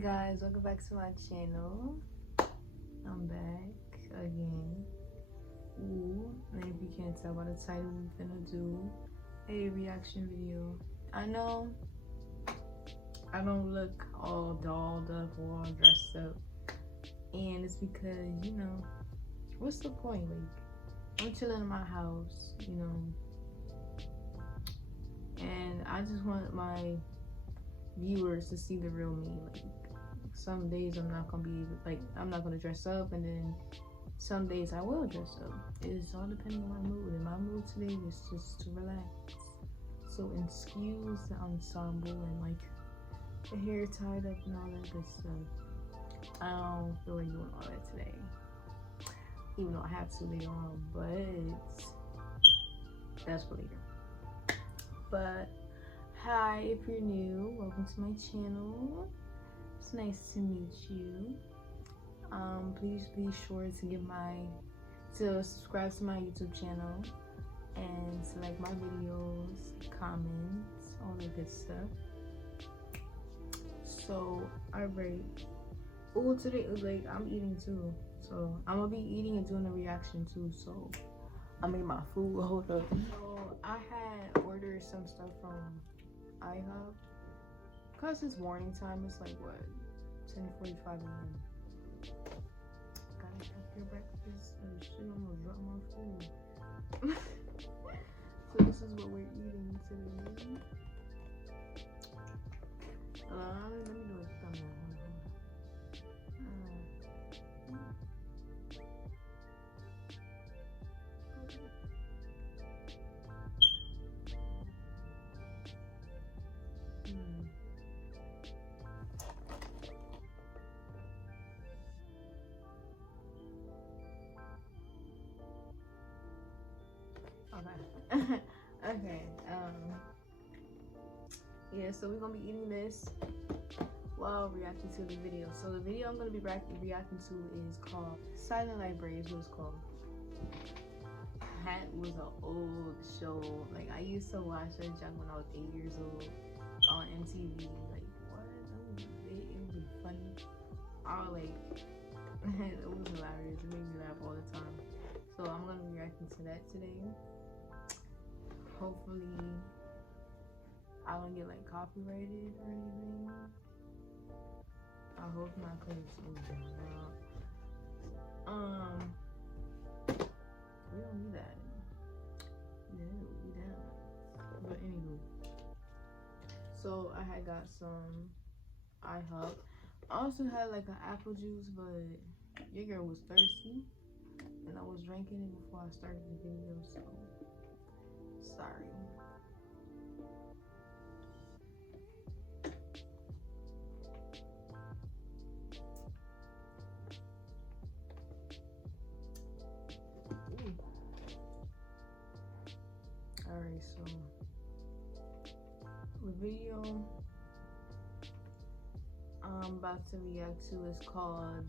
guys, welcome back to my channel. I'm back again. Ooh, and if you can't tell by the title, we're gonna do a reaction video. I know I don't look all dolled up or all dressed up, and it's because, you know, what's the point? Like, I'm chilling in my house, you know, and I just want my viewers to see the real me. Like, some days I'm not gonna be I'm not gonna dress up, and then some days I will dress up. It's all depending on my mood, and my mood today was just to relax. So excuse the ensemble and like the hair tied up and all that good stuff. I don't feel like doing all that today, even though I have to later on, but that's for later. But hi, if you're new, welcome to my channel. It's nice to meet you. Please be sure to subscribe to my YouTube channel and to like my videos, comments, all the good stuff. So, alright. Oh, today I'm eating too. So I'm gonna be eating and doing a reaction too. So I made my food. Hold up. So I had ordered some stuff from IHOP. Cause it's morning time, it's like what, 10:45 a.m. Gotta have your breakfast. Oh shit, I'm gonna drop my food. So this is what we're eating today. Let me do a thumbnail. Okay. Okay. Yeah, so we're gonna be eating this while reacting to the video. So the video I'm gonna be reacting to is called Silent Library, is what it's called. That was an old show. Like, I used to watch that junk when I was 8 years old on MTV. Like, what? It would be funny. It was hilarious. It made me laugh all the time. So I'm gonna be reacting to that today. Hopefully I don't get like copyrighted or anything. I hope not, cause we don't need that. No, we don't. But anywho, so I had got some IHOP. I also had like an apple juice, but your girl was thirsty and I was drinking it before I started the video, so sorry. Alright, so the video I'm about to react to is called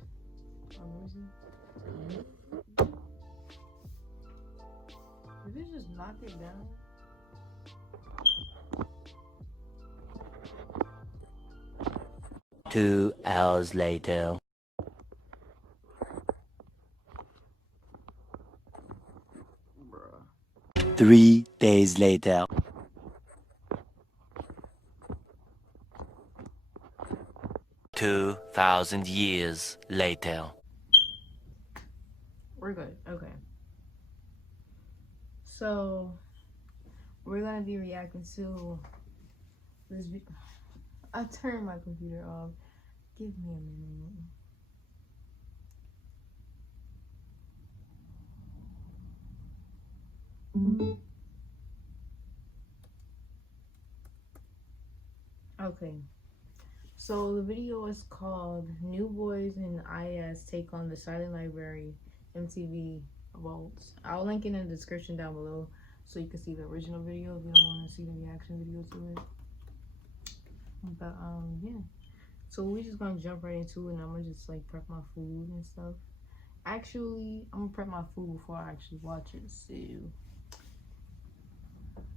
did it just knock it down? 2 hours later. Bruh. 3 days later. $2,000 years later. We're good. Okay. So we're gonna be reacting to this video. I turned my computer off. Give me a minute. Okay. So the video is called New Boys and IS Take on the Silent Library MTV Vaults. I'll link it in the description down below so you can see the original video if you don't want to see the reaction video to it. But yeah. So we're just gonna jump right into it, and I'm gonna just like prep my food and stuff. Actually, I'm gonna prep my food before I actually watch it. So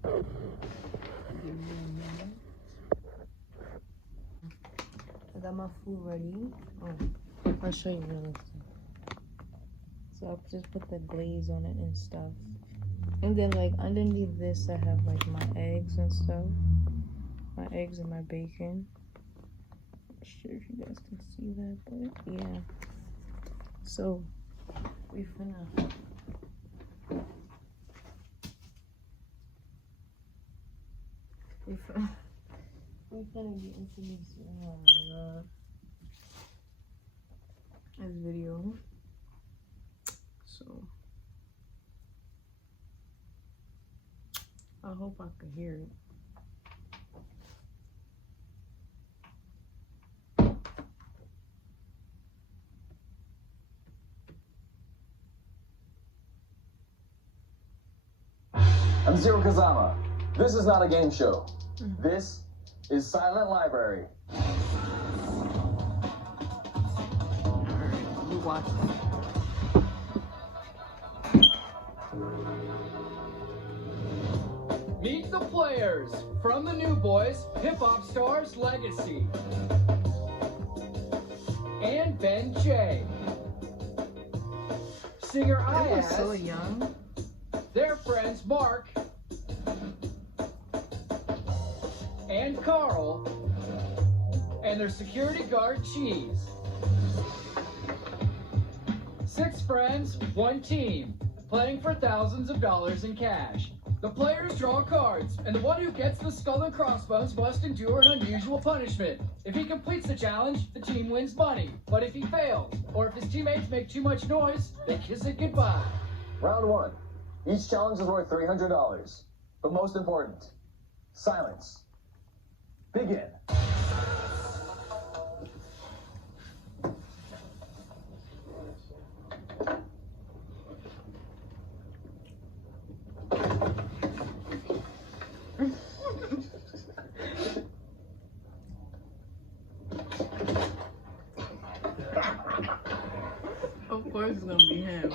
give me a minute. got my food ready. Oh, I'll show you real estate. So I'll just put the glaze on it and stuff. And then like underneath this I have like my eggs and stuff. My eggs and my bacon. Not sure if you guys can see that, but yeah. So we finna get into this. Oh my god. This video. So I hope I can hear it. I'm Zero Kazama. This is not a game show. This is Silent Library. Alright, you watch it. Meet the players from the New Boys, Hip Hop Stars Legacy, and Ben J. Singer They were so Ayaz, young. their friends Mark and Carl, and their security guard Cheese. 6 friends, 1 team, playing for thousands of dollars in cash. The players draw cards, and the one who gets the skull and crossbones must endure an unusual punishment. If he completes the challenge, the team wins money. But if he fails, or if his teammates make too much noise, they kiss it goodbye. Round 1. Each challenge is worth $300. But most important, silence. Begin. Of course it's gonna be him.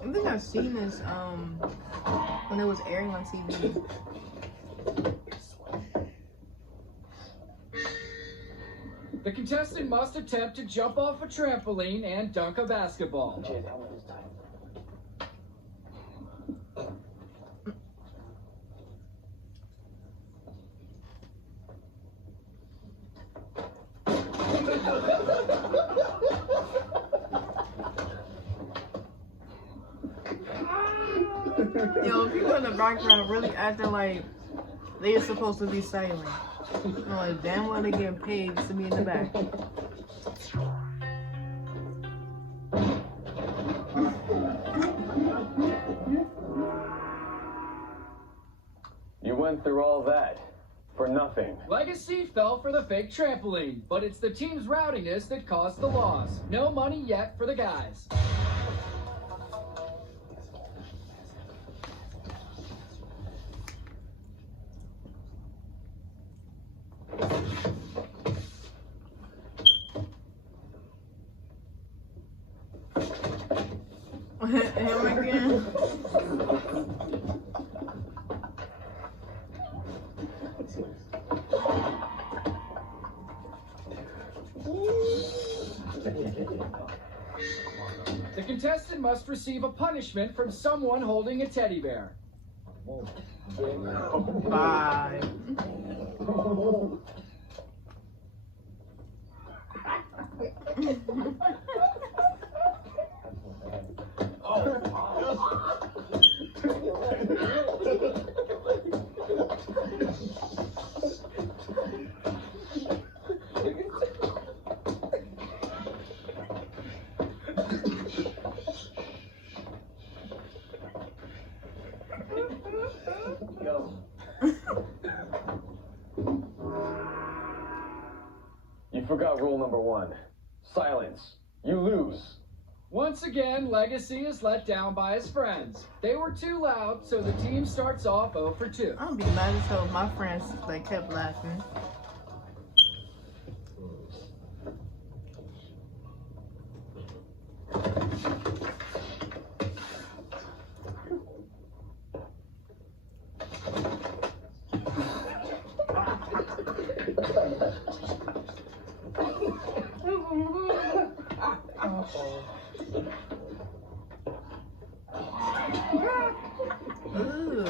I think I've seen this when it was airing on TV. The contestant must attempt to jump off a trampoline and dunk a basketball. Yo, people in the background really acting like they are supposed to be silent. You know, like damn well they getting paid to be in the back. You went through all that for nothing. Legacy fell for the fake trampoline, but it's the team's rowdiness that caused the loss. No money yet for the guys. Him again. The contestant must receive a punishment from someone holding a teddy bear. Bye. You forgot rule number 1. Silence. You lose. Once again, Legacy is let down by his friends. They were too loud, so the team starts off 0 for 2. I'm gonna be mad as hell if my friends like kept laughing. Ugh.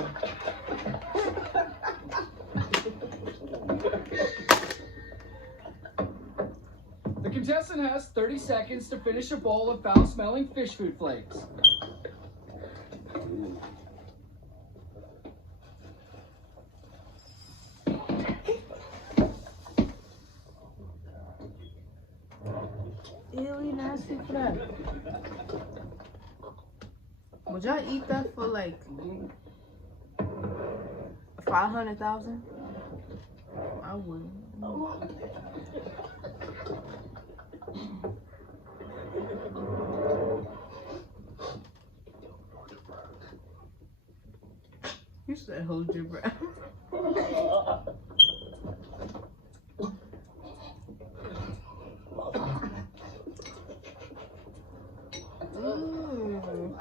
The contestant has 30 seconds to finish a bowl of foul-smelling fish food flakes. Ew, you nasty for that. Would y'all eat that for like 500,000? I wouldn't. You said hold your breath. Ooh.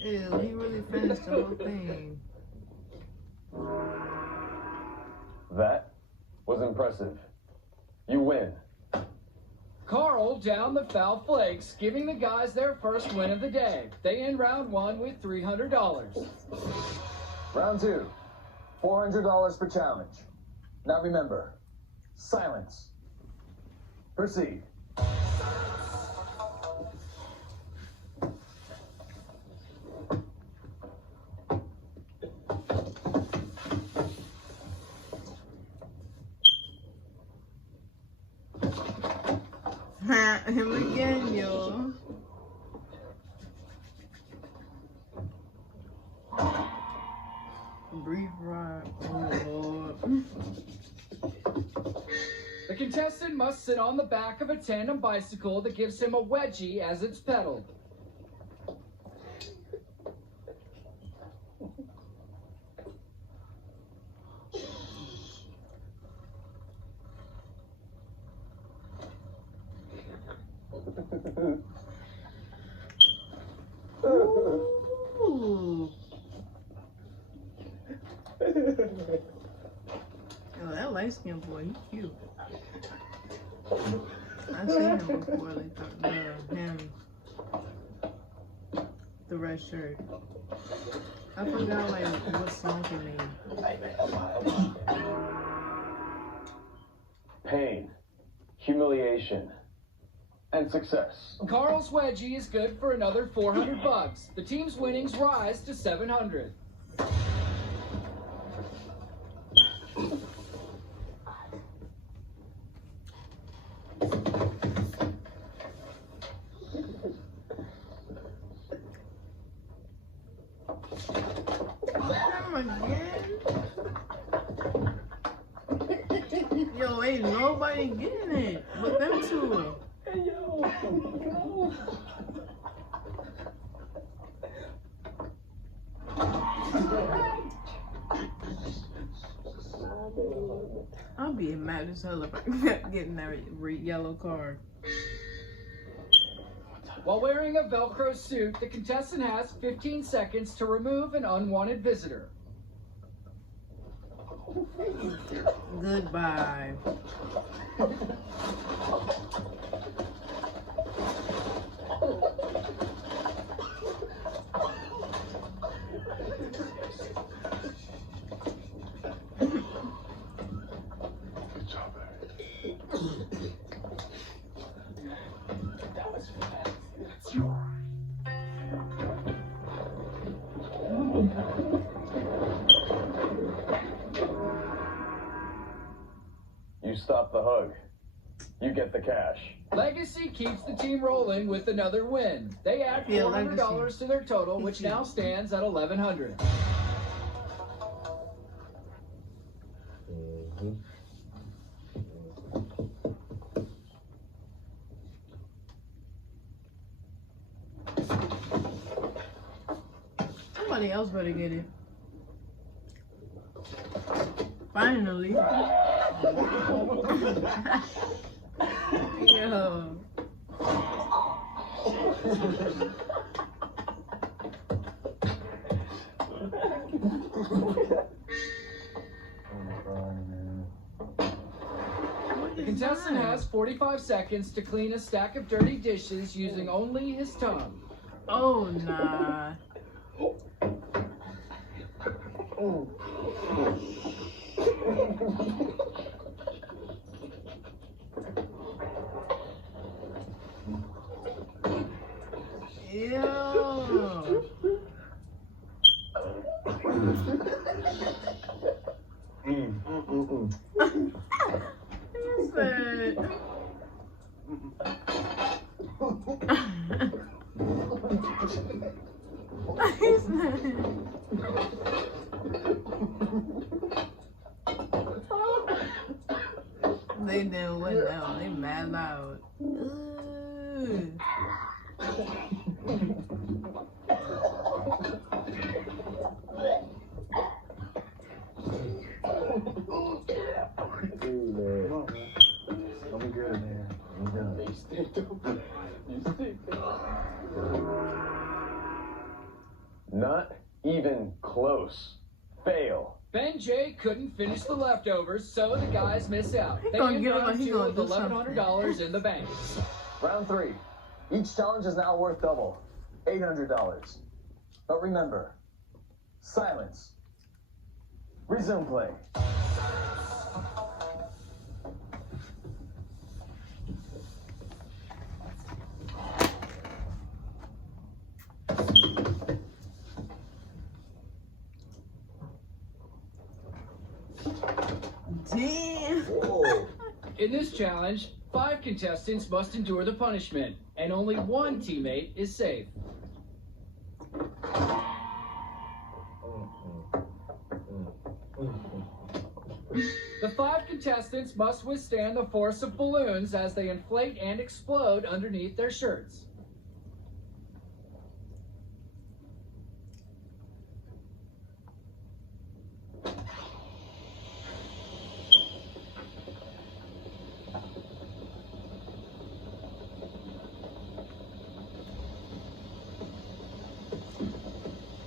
Ew, he really finished the whole thing. That was impressive. You win. Carl downed the foul flakes, giving the guys their first win of the day. They end round one with $300. Round two, $400 per challenge. Now remember, silence. Proceed. Him again, yo. Brief ride. Oh, Lord. The contestant must sit on the back of a tandem bicycle that gives him a wedgie as it's pedaled. Ooh. Oh, that light skinned boy, he cute. I've seen him before, like the red shirt. I forgot like what song he made. Pain, humiliation, and success. Carl's wedgie is good for another $400. The team's winnings rise to $700. Him again? Yo, ain't nobody getting it but them two. Hey, yo, go. I'll be mad as hell if I kept getting that yellow card. While wearing a Velcro suit, the contestant has 15 seconds to remove an unwanted visitor. Goodbye. Good job, Barry. That was fast. You stop the hug. You get the cash. Legacy keeps the team rolling with another win. They add Yeah, $400 to their total, which now stands at $1,100. Somebody else better get it. Finally. Yo. The contestant has 45 seconds to clean a stack of dirty dishes using only his tongue. Oh, nah. Ew. They didn't win that one. They mad loud. Ooh. I'll be good, man. You stink. Not even close. Fail. Ben J couldn't finish the leftovers, so the guys miss out. They gonna end give him round a- he two gonna with do $1,100 in the bank. Round 3. Each challenge is now worth double. $800. But remember, silence. Resume play. Damn. In this challenge, 5 contestants must endure the punishment, and only one teammate is safe. The 5 contestants must withstand the force of balloons as they inflate and explode underneath their shirts.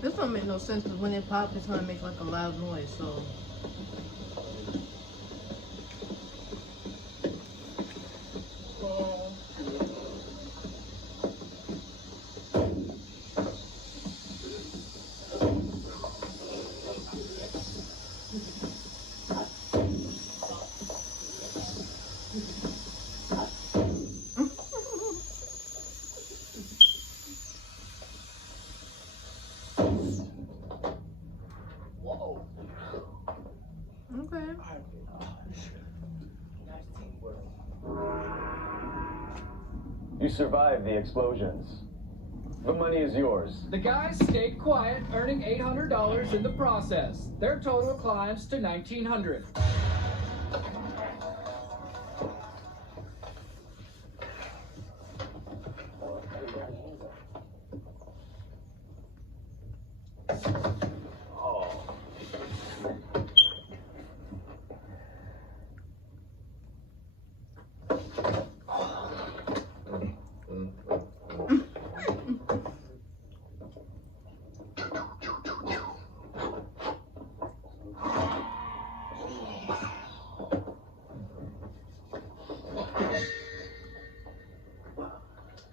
This don't make no sense because when it pops, it's gonna make like a loud noise. So. Okay. You survived the explosions. The money is yours. The guys stayed quiet, earning $800 in the process. Their total climbs to $1,900.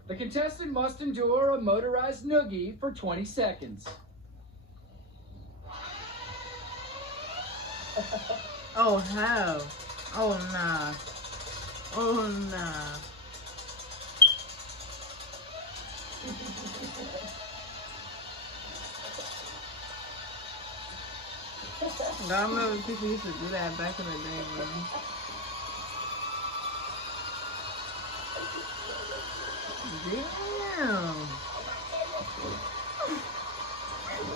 The contestant must endure a motorized noogie for 20 seconds. Oh hell. Oh nah. Oh nah. I remember people used to do that back in the day, bro. Damn.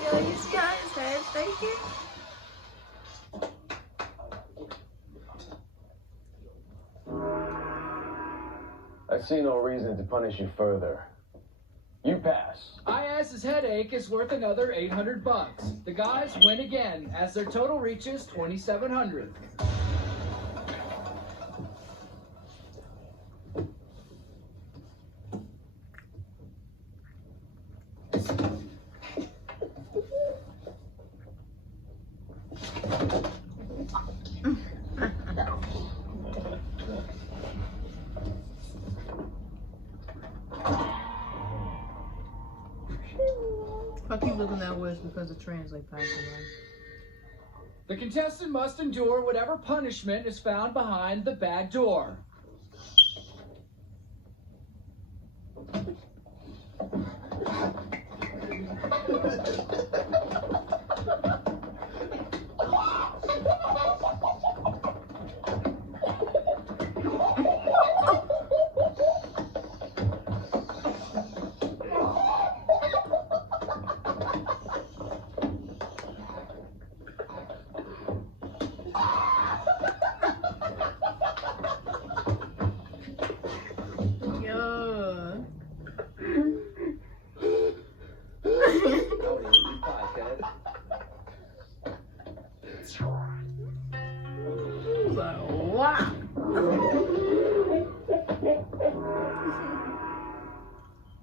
Yo, you see how his head's shaking? I see no reason to punish you further. You pass. IAS's headache is worth another $800. The guys win again as their total reaches $2,700. If I keep looking that way, it's because the train's like passing by. The contestant must endure whatever punishment is found behind the bad door.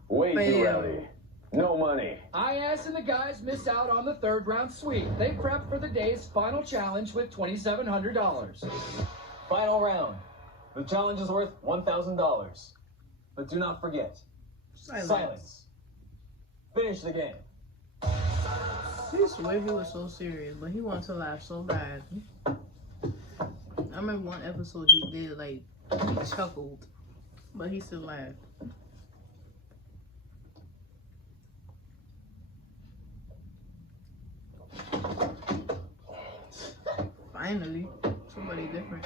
Way too rowdy. No money. IAS and the guys miss out on the third round sweep. They prep for the day's final challenge with $2,700. Final round. The challenge is worth $1,000. But do not forget, silence. Finish the game. I swear he was so serious, but he wanted to laugh so bad. I remember one episode he did, like, he chuckled, but he still laughed. Finally, somebody different.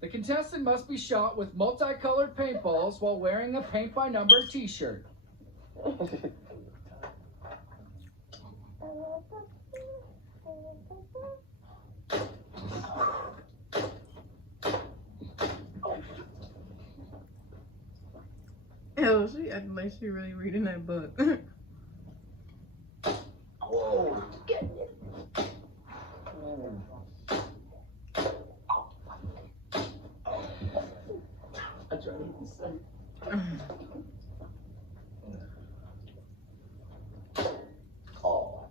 The contestant must be shot with multicolored paintballs while wearing a paint by number t-shirt. Ew, she acting like she really reading that book. Whoa. I tried to be safe. Oh.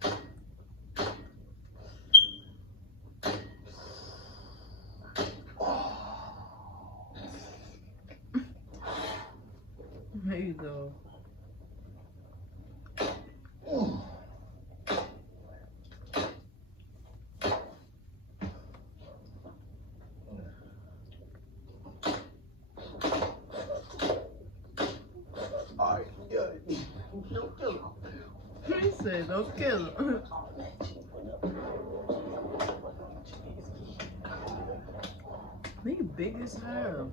There you go. He said, don't kill him. He big as hell.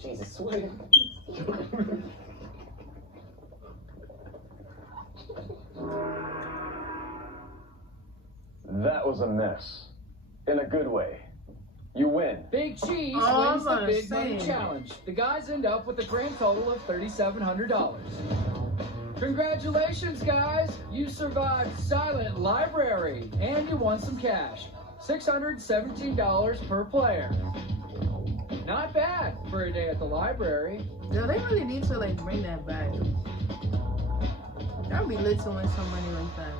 Jesus, swear. That was a mess. In a good way. You win. Big Cheese Oh, wins the I was Big gonna Money say. Challenge. The guys end up with a grand total of $3,700. Congratulations, guys! You survived Silent Library, and you won some cash. $617 per player. Not bad for a day at the library. Yeah, they really need to like bring that back. That'd be lit to win some money like that.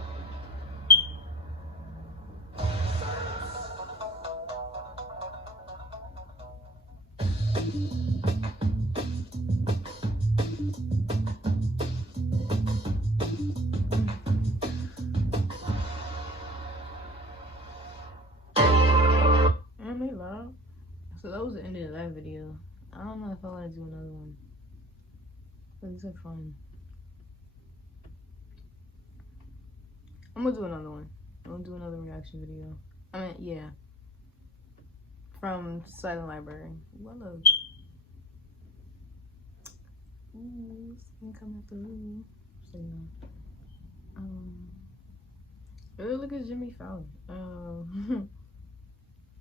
And they loud. So that was the end of that video. I don't know if I want to do another one. But these are fun. I'm gonna do another one. I'm gonna do another reaction video. I mean, yeah. From Silent Library. What a... Ooh, skin coming through. So, really look at Jimmy Fallon.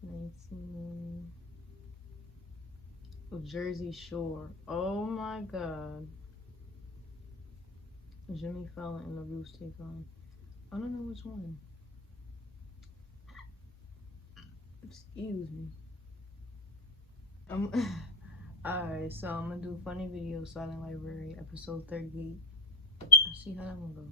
19. Oh, Jersey Shore. Oh my God. Jimmy Fallon and the Roots take on. I don't know which one. Excuse me. Alright, so I'm gonna do funny video Silent Library episode 38. Let's see how that one go.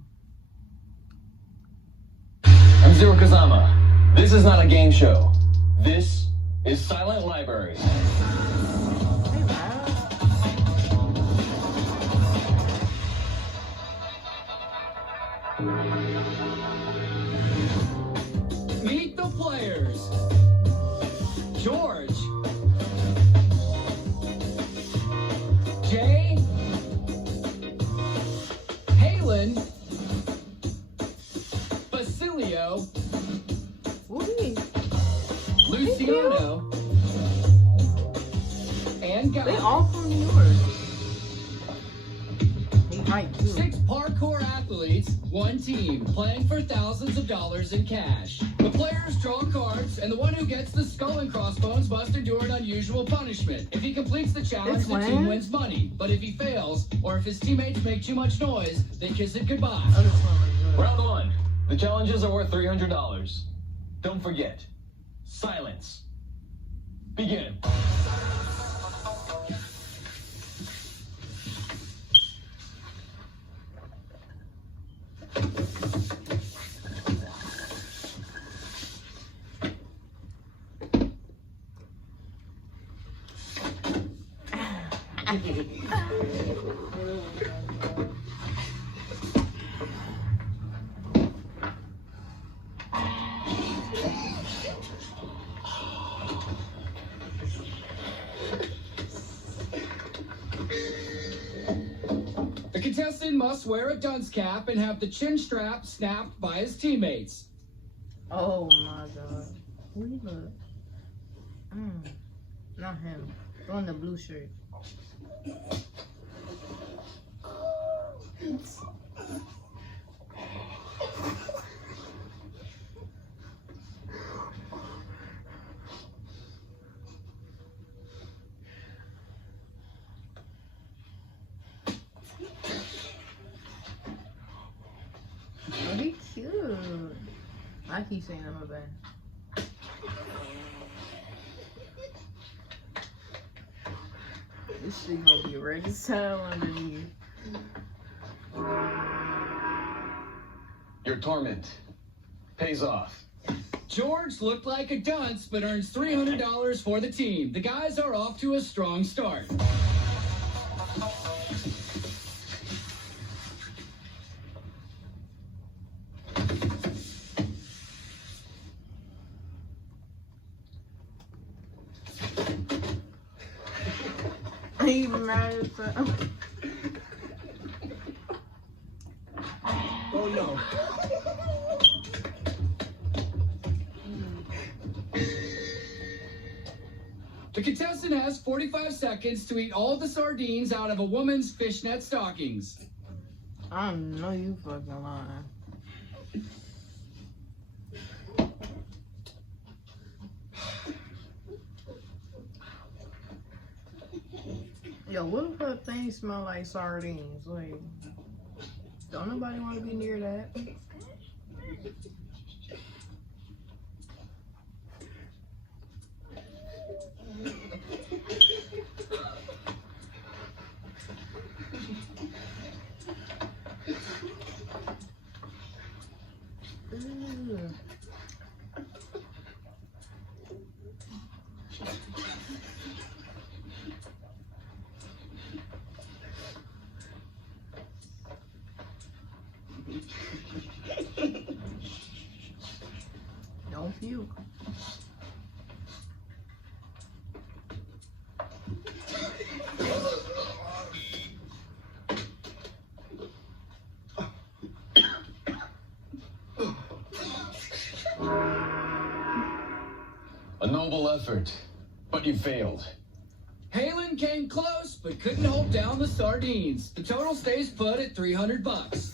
I'm Zero Kazama. This is not a game show. This is Silent Library. Hey, Ralph. Meet the players. George. Jay. Halen. Basilio. Woody. Luciano. And Guy. They all from New York. He hype too. 6 parkour athletes, 1 team, playing for thousands of dollars in cash. The players draw cards, and the one who gets the skull and crossbones must endure an unusual punishment. If he completes the challenge, the team wins money. But if he fails, or if his teammates make too much noise, they kiss it goodbye. Oh, this one was good. Round 1. The challenges are worth $300. Don't forget, silence. Begin. The contestant must wear a dunce cap and have the chin strap snapped by his teammates. Oh my God. Who he look? Not him. The one in the blue shirt. Oh, he cute. I keep saying I'm a bad. This shit gonna be ready to tell underneath. Your torment pays off. George looked like a dunce, but earns $300 for the team. The guys are off to a strong start. I ain't even mad at that. Oh no. The contestant has 45 seconds to eat all the sardines out of a woman's fishnet stockings. I know you fucking lying. Yo, what if that thing smell like sardines? Like, don't nobody want to be near that. Ew. Don't puke. A noble effort, but you failed. Halen Halen came close, but couldn't hold down the sardines. The total stays put at $300.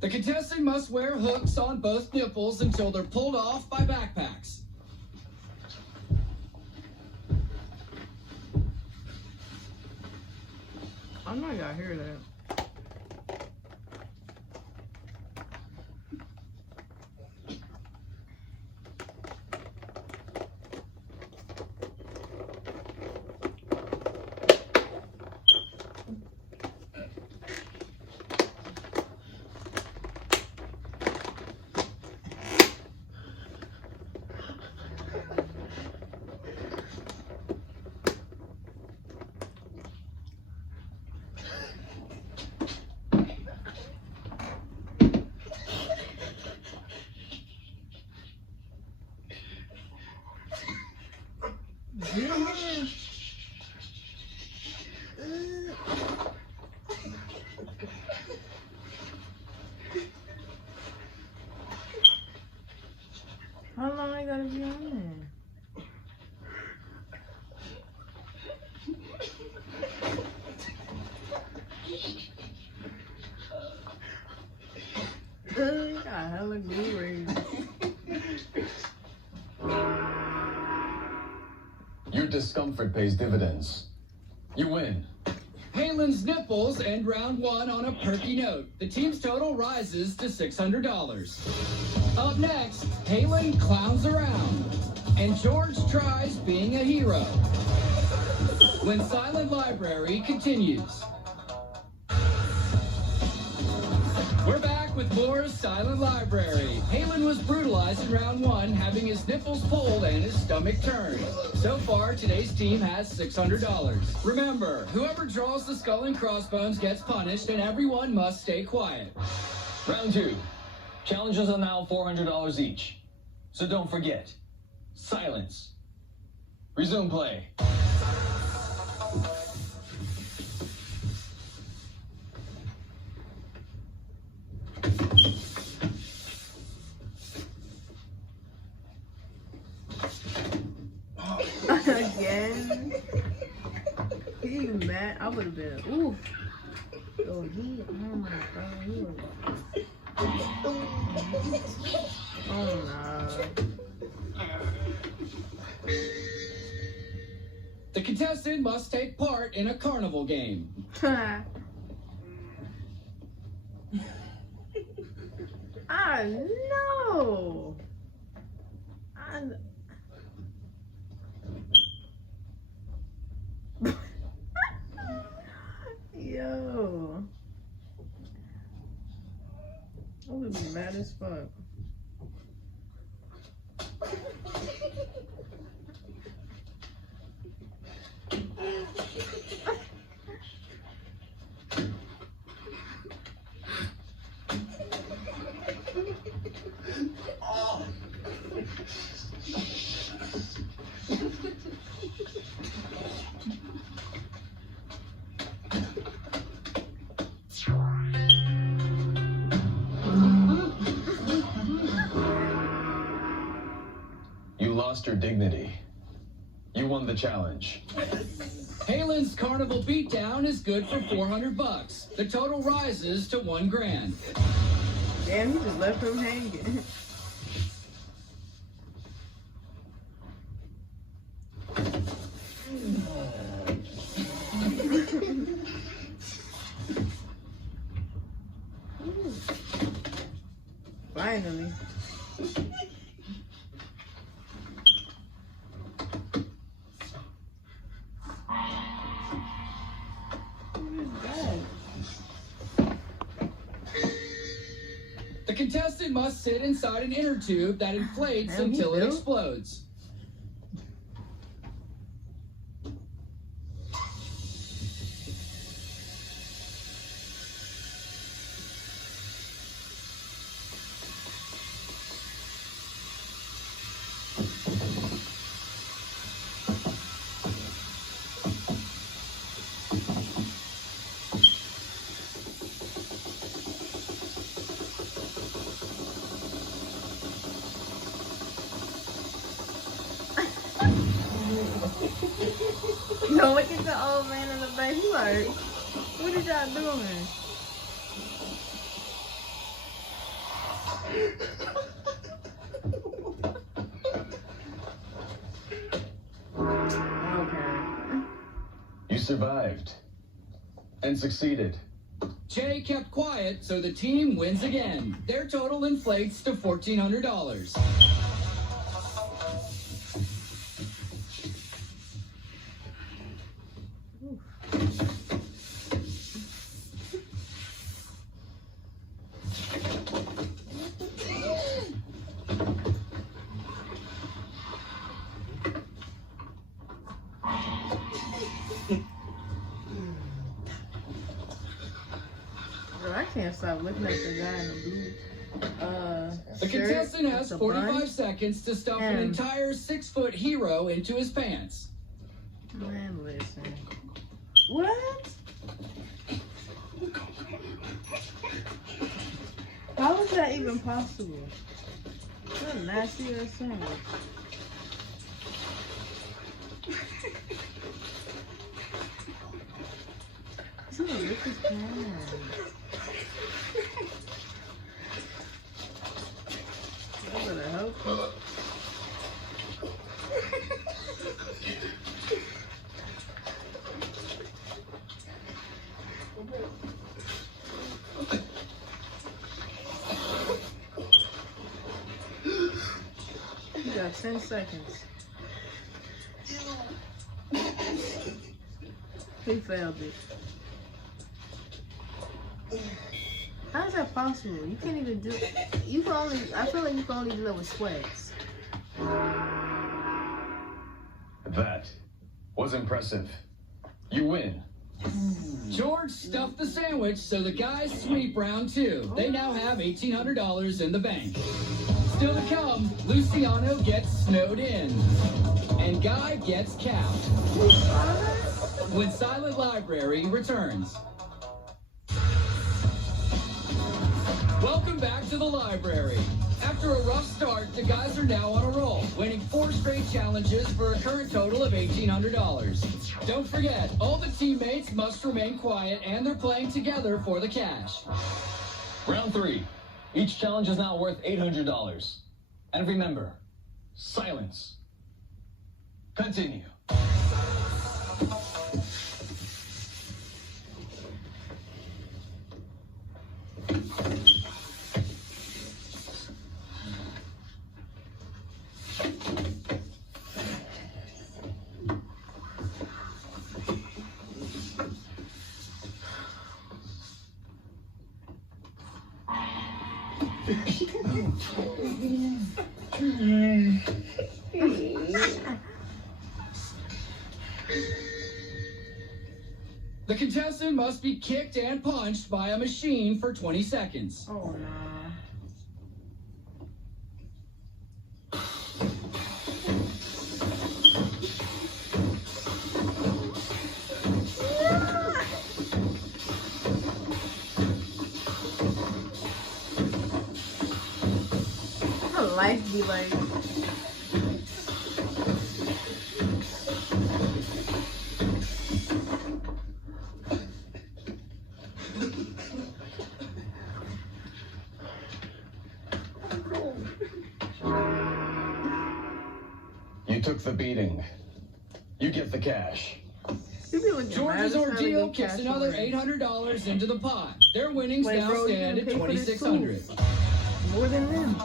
The contestant must wear hooks on both nipples until they're pulled off by backpacks. I'm not gonna hear that. How long I gotta be on there? You got hella glue rays. Your discomfort pays dividends. You win. Halen's nipples end round one on a perky note. The team's total rises to $600. Up next, Halen clowns around, and George tries being a hero. When Silent Library continues. We're back with more Silent Library. Halen was brutalized in round one, having his nipples pulled and his stomach turned. So far, today's team has $600. Remember, whoever draws the skull and crossbones gets punished, and everyone must stay quiet. Round two. Challenges are now $400 each. So don't forget, silence. Resume play. Again? He even mad? I would have been, ooh. Oh, oh my god, he was. Oh no. The contestant must take part in a carnival game. I know. Yo. I'm gonna be mad as fuck. You lost your dignity. You won the challenge. Halen's carnival beatdown is good for $400. The total rises to $1 grand. Damn, he just left him hanging. Finally. The contestant must sit inside an inner tube that inflates Damn, until it Bill. explodes. the old man in the back. He like, what are y'all doing? Okay. You survived. And succeeded. Jay kept quiet, so the team wins again. Their total inflates to $1,400. Bro, I can't stop looking at the guy in the blue. The contestant has It's a 45 bunch. seconds to stuff an entire 6-foot hero into his pants. Man, listen. What? How is that even possible? What a nasty ass sandwich. He's gonna rip his pants. That better help him. You got 10 seconds. He failed it. How is that possible? You can't even do it. You can only, I feel like you can only do it with sweats. That was impressive. You win. George stuffed the sandwich, so the guys sweep round 2. They now have $1,800 in the bank. Still to come, Luciano gets snowed in. And Guy gets capped. When Silent Library returns. Welcome back to the library. After a rough start, the guys are now on a roll, winning 4 straight challenges for a current total of $1,800. Don't forget, all the teammates must remain quiet and they're playing together for the cash. Round 3. Each challenge is now worth $800. And remember, silence. Continue. The contestant must be kicked and punched by a machine for 20 seconds. Oh, nah. Her life be like. You took the beating. You get the cash. George's ordeal kicks another $800 into the pot. Their winnings Wait, now bro, you stand at didn't pay for this $2,600. More than them.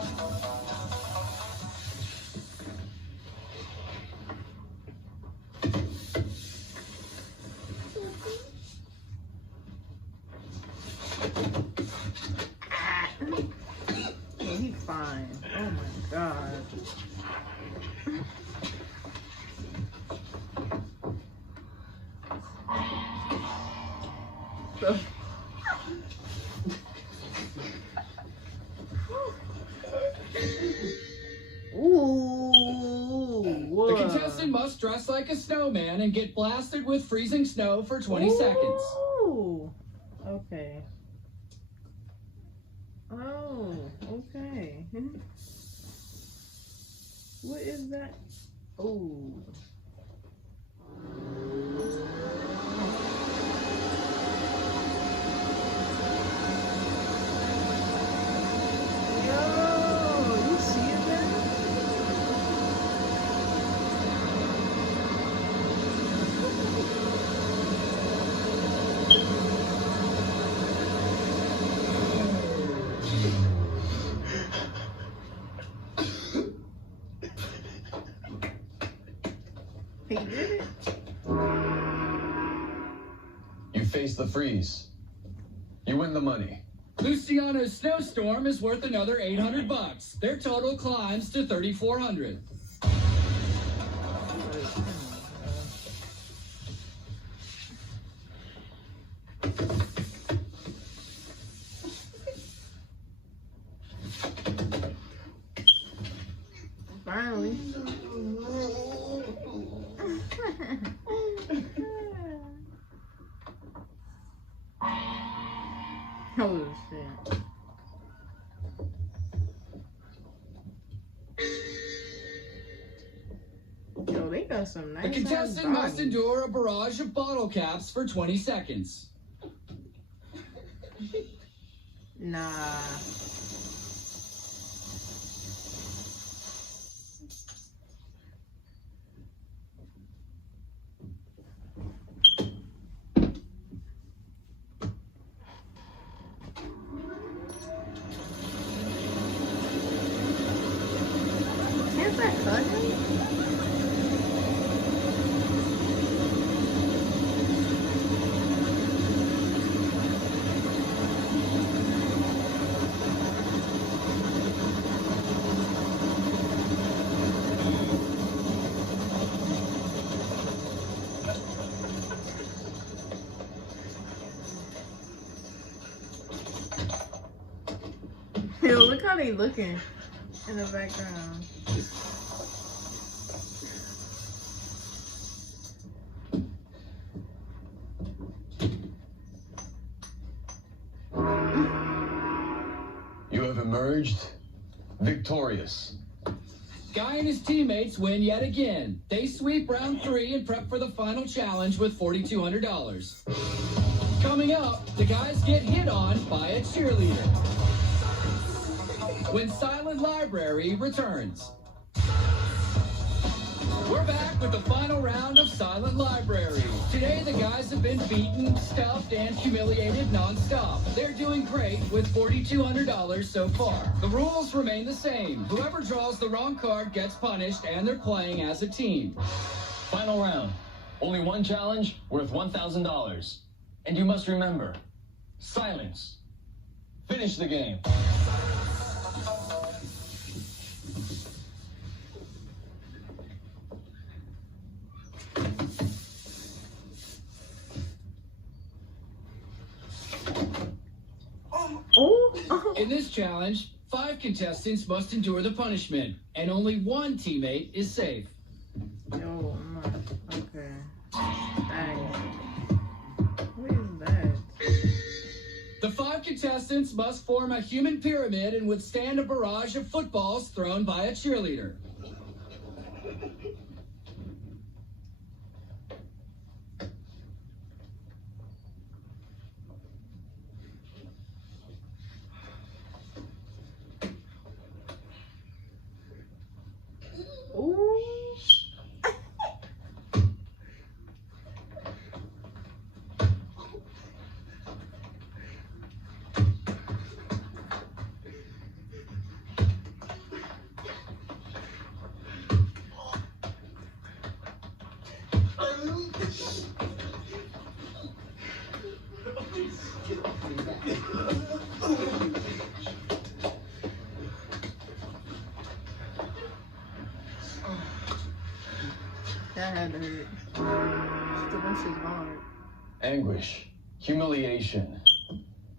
Yeah, he's fine. Oh my god. Ooh, The contestant must dress like a snowman and get blasted with freezing snow for 20 seconds. Ooh. Okay. Oh, okay. What is that? Oh. face the freeze. You win the money. Luciano's snowstorm is worth another $800. Their total climbs to $3,400. Finally. Oh shit. Yo, they got some nice. The contestant must endure a barrage of bottle caps for 20 seconds. Nah. Can't that cut him? Yo, look how they looking in the background. You have emerged victorious. Guy and his teammates win yet again. They sweep round 3 and prep for the final challenge with $4,200. Coming up, the guys get hit on by a cheerleader. When Silent Library returns. We're back with the final round of Silent Library. Today, the guys have been beaten, stuffed, and humiliated non-stop. They're doing great with $4,200 so far. The rules remain the same. Whoever draws the wrong card gets punished, and they're playing as a team. Final round. Only one challenge worth $1,000. And you must remember, silence. Finish the game. Oh. In this challenge, 5 contestants must endure the punishment, and only one teammate is safe. Yo, okay. Dang. What is that? The 5 contestants must form a human pyramid and withstand a barrage of footballs thrown by a cheerleader. Ooh. That had to hurt. Still, that shit's hard. Anguish, humiliation,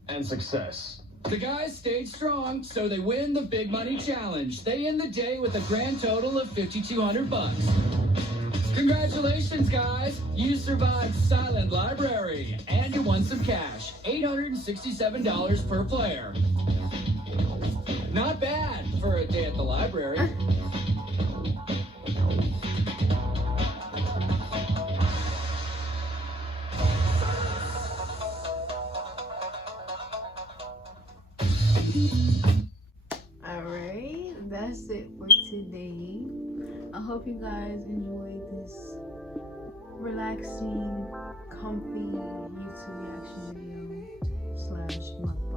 and success. The guys stayed strong, so they win the big money challenge. They end the day with a grand total of $5,200. Congratulations, guys! You survived Silent Library, and you won some cash, $867 per player. Not bad for a day at the library. Alright, that's it for today. I hope you guys enjoyed this relaxing, comfy YouTube reaction video / mukbang.